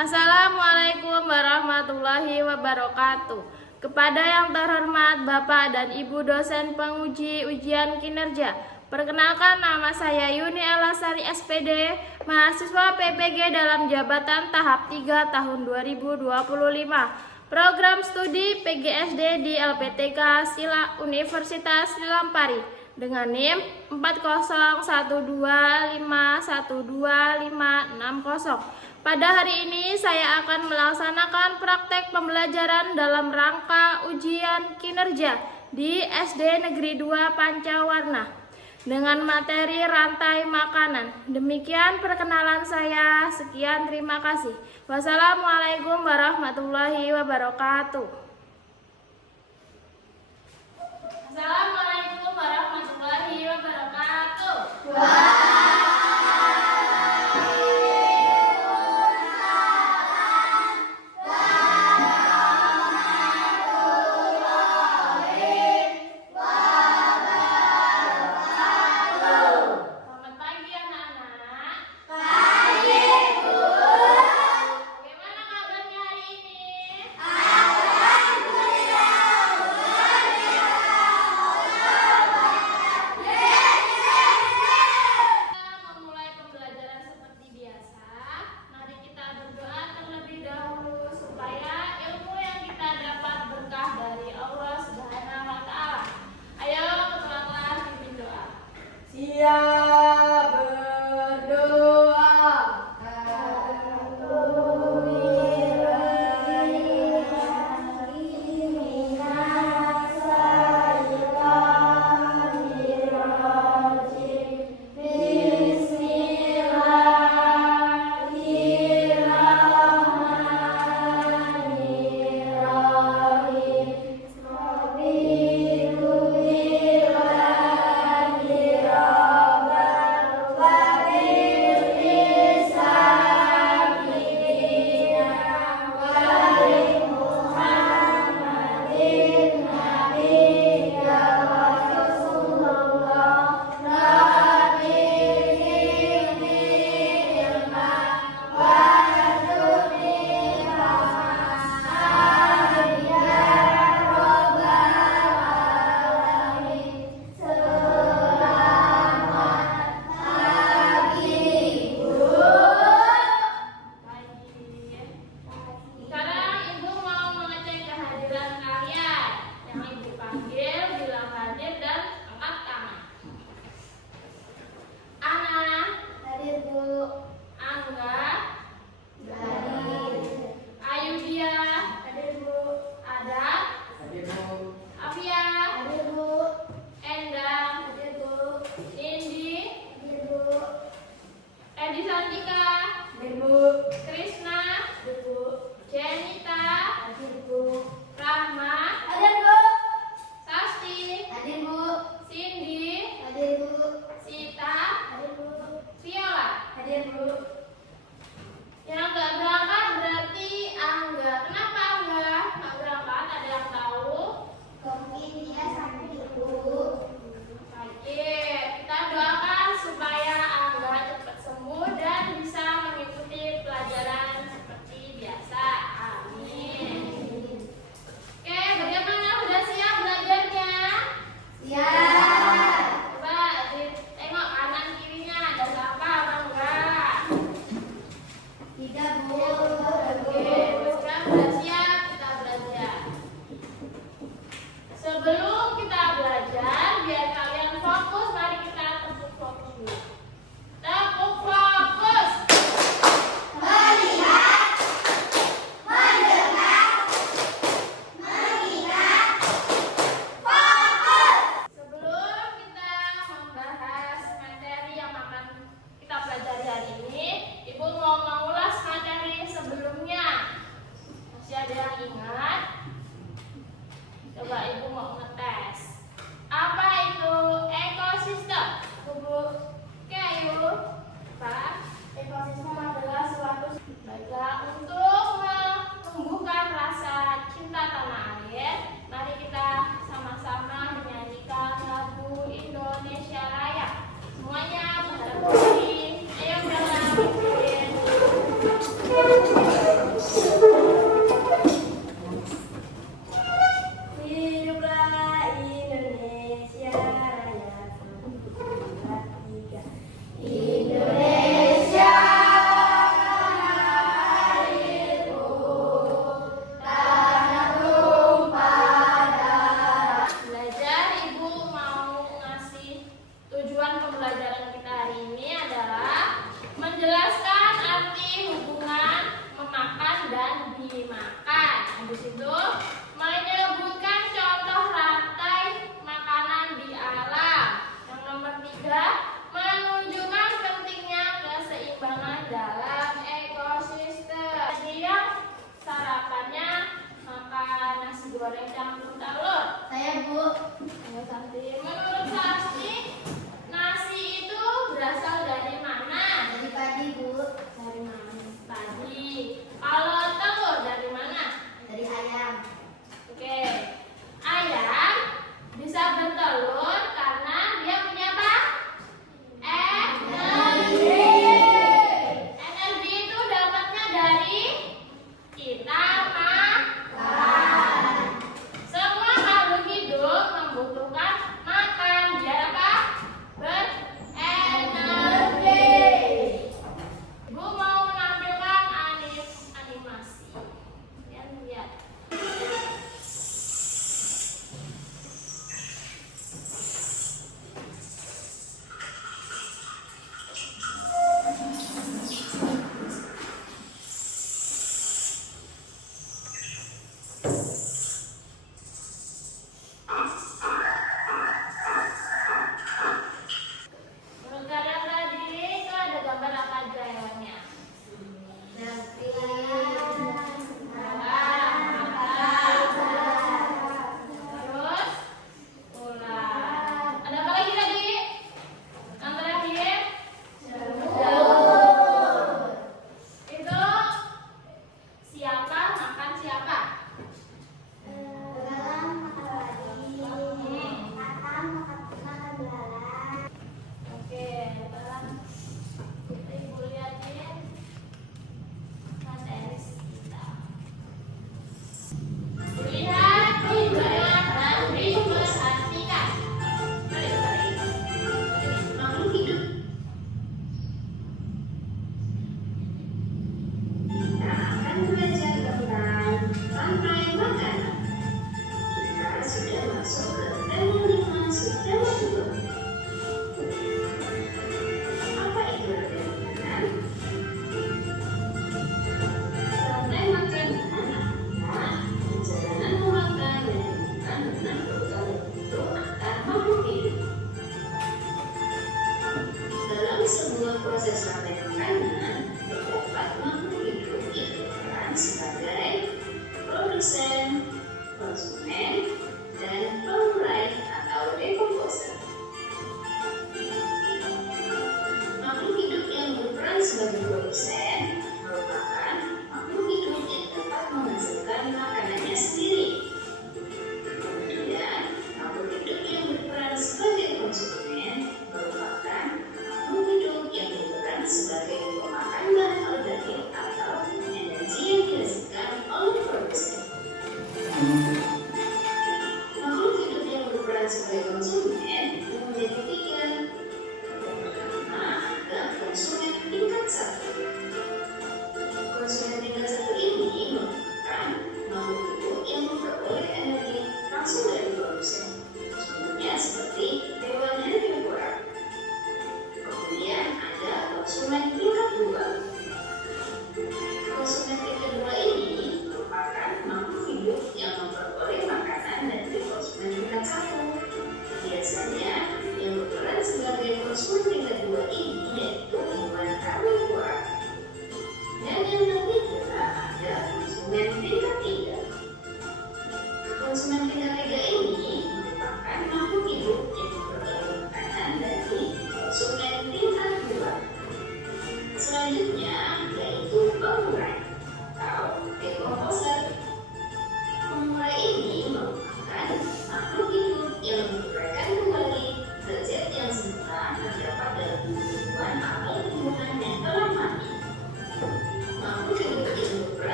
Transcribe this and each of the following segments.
Assalamualaikum warahmatullahi wabarakatuh. Kepada yang terhormat Bapak dan Ibu dosen penguji ujian kinerja, perkenalkan nama saya Yuni Elasari SPD, mahasiswa PPG dalam jabatan tahap 3 tahun 2025. Program studi PGSD di LPTK Sila Universitas Silampari dengan NIM 40125125560. Pada hari ini saya akan melaksanakan praktek pembelajaran dalam rangka ujian kinerja di SD Negeri 2 Pancawarna dengan materi rantai makanan. Demikian perkenalan saya. Sekian, terima kasih. Wassalamualaikum warahmatullahi wabarakatuh. Assalamualaikum warahmatullahi wabarakatuh. Kita doakan supaya Angga cepat sembuh dan bisa mengikuti pelajaran itu menyebutkan contoh rantai makanan di alam. Yang nomor 3, menunjukkan pentingnya keseimbangan dalam ekosistem. Jadi yang sarapannya makan nasi goreng campur telur. Saya, Bu. Ayo, Santi. Menurut Sasti, nasi itu berasal dari mana? Dari padi, Bu. Dari mana? Padi. Kalau telur dari mana? Dari ayam. Oke. Ayam bisa bertelur karena dia punya apa? Energi. Energi itu dapatnya dari kita makan. Semua makhluk hidup membutuhkan makan biar apa? Berenergi. Ibu mau menampilkan animasi. Kalian lihat. Menurut kalian tadi itu ada gambar apa aja hewannya? Nanti. Terus ular. Ada apa lagi tadi? Yang terakhir? Itu siapa makan siapa?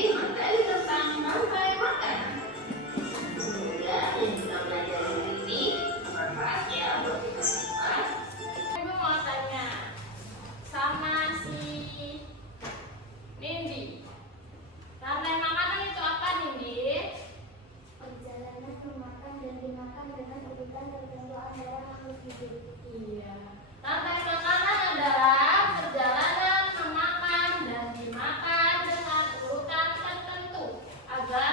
lagi materi tentang rantai makanan. Semoga yang kita pelajari ini bermanfaatnya buat kita semua. Ibu mau tanya sama si Nindi. Rantai makanan itu apa, Nindi? Perjalanan memakan dan dimakan dengan urutan tertentu antara makhluk hidup. Iya. Rantai makanan adalah perjalanan memakan dan dimakan dengan urutan tertentu agar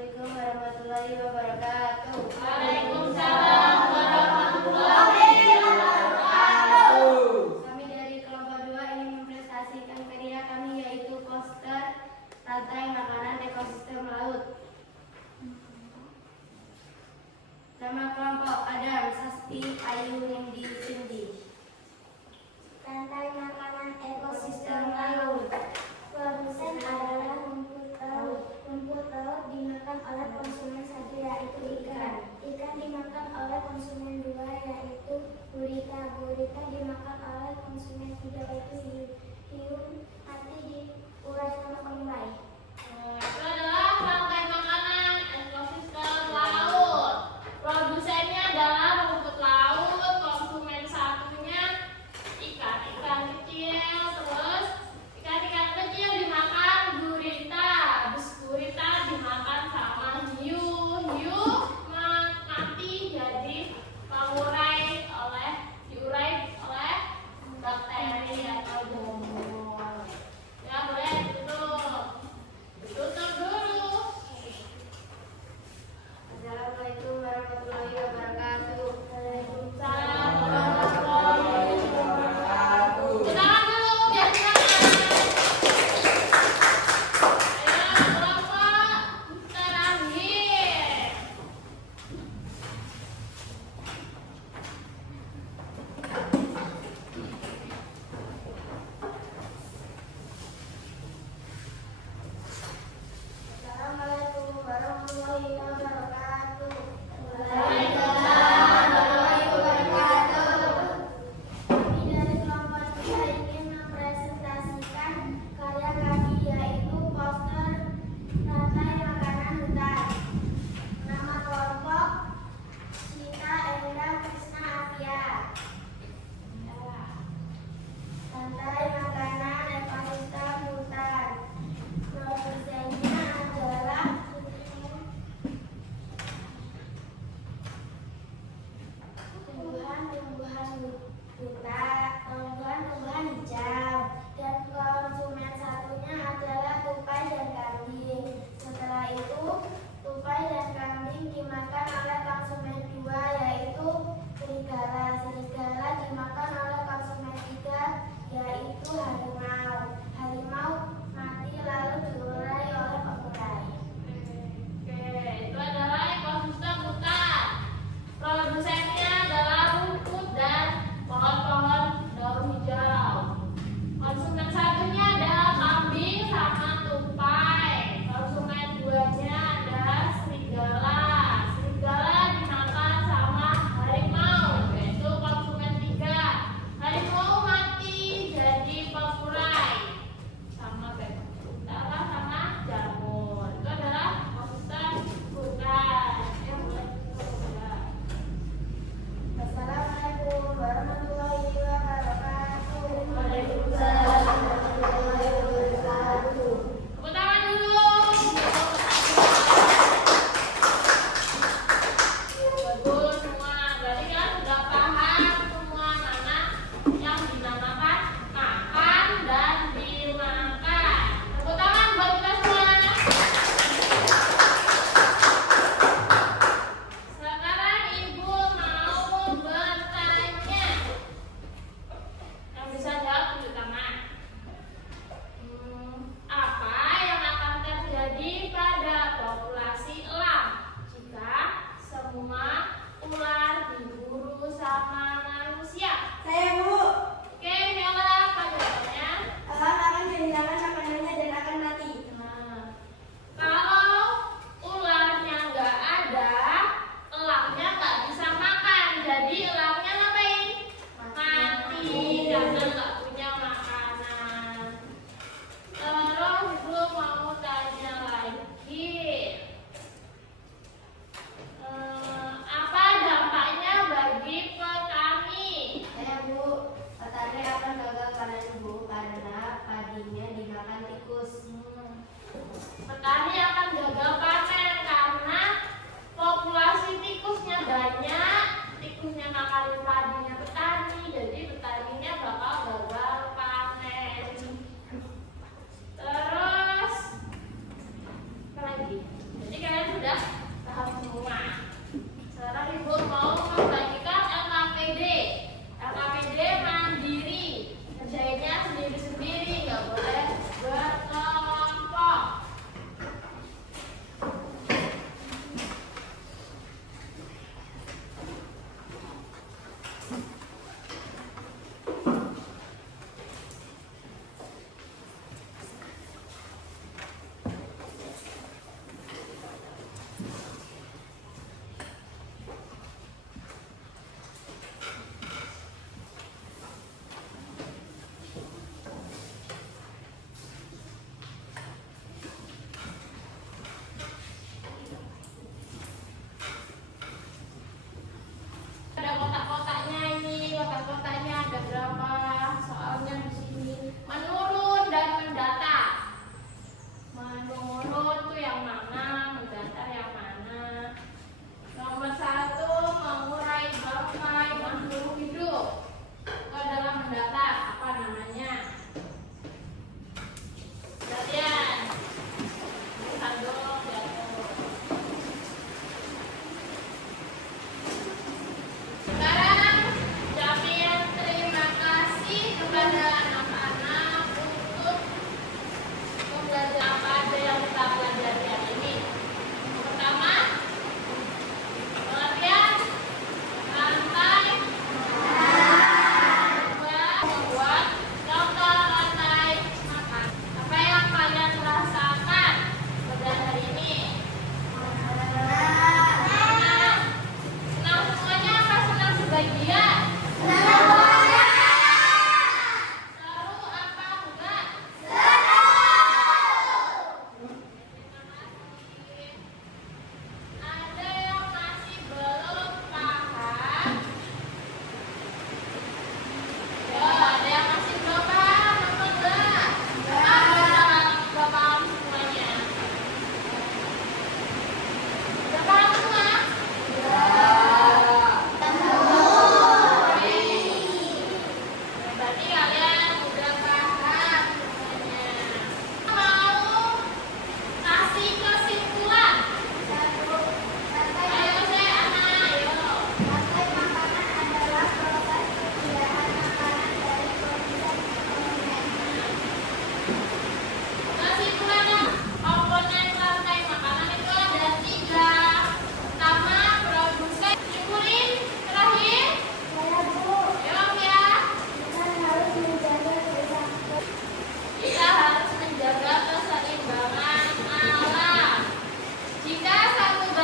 Assalamualaikum warahmatullahi wabarakatuh. Waalaikumsalam warahmatullahi wabarakatuh. Kami dari kelompok 2 ingin mempresentasikan karya kami yaitu poster rantai makanan ekosistem laut. Nama kelompok Adam, Sasti, Ayu, Nindi, Cindy. Rantai makanan ekosistem laut. Produsen adalah rumput laut. Rumput laut dimakan oleh konsumen satu yaitu ikan. Ikan dimakan oleh konsumen 2 yaitu gurita. Gurita dimakan oleh konsumen 3 yaitu hiu. Hiu nanti diurai sama pengurai. Itu adalah rantai makanan ekosistem laut. Produsennya adalah rumput laut, konsumen satunya ikan kecil, terus ikan kecil dimakan gurita, habis gurita dimakan sama hiu mati jadi diurai oleh bakteri atau jamur. Ya boleh tutup dulu. Assalamualaikum warahmatullahi wabarakatuh. Waalaikumsalam warahmatullahi wabarakatuh. Kenalan dulu biar kenal. Ayo kelompok terakhir. Assalamualaikum warahmatullahi wabarakatuh. Waalaikumsalam warahmatullahi wabarakatuh. Kami dari kelompok 3 ingin mempresentasikan karya kami yaitu poster rantai makanan hutan. Nama kelompok Sita Endang Krisna Avia. Rantai makanan ekosistem hutan. Produsennya adalah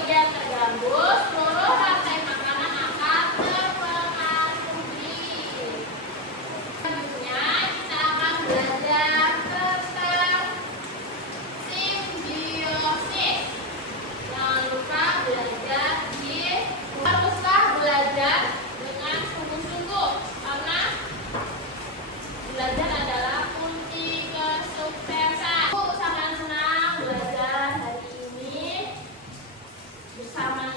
bagian terganggu, seluruh rantai makanan akan terpengaruhi. Selanjutnya kita akan belajar tentang simbiosis. Jangan lupa haruslah belajar dengan sungguh-sungguh karena belajar adalah kunci kesuksesan. Aku sangat senang belajar hari ini bersama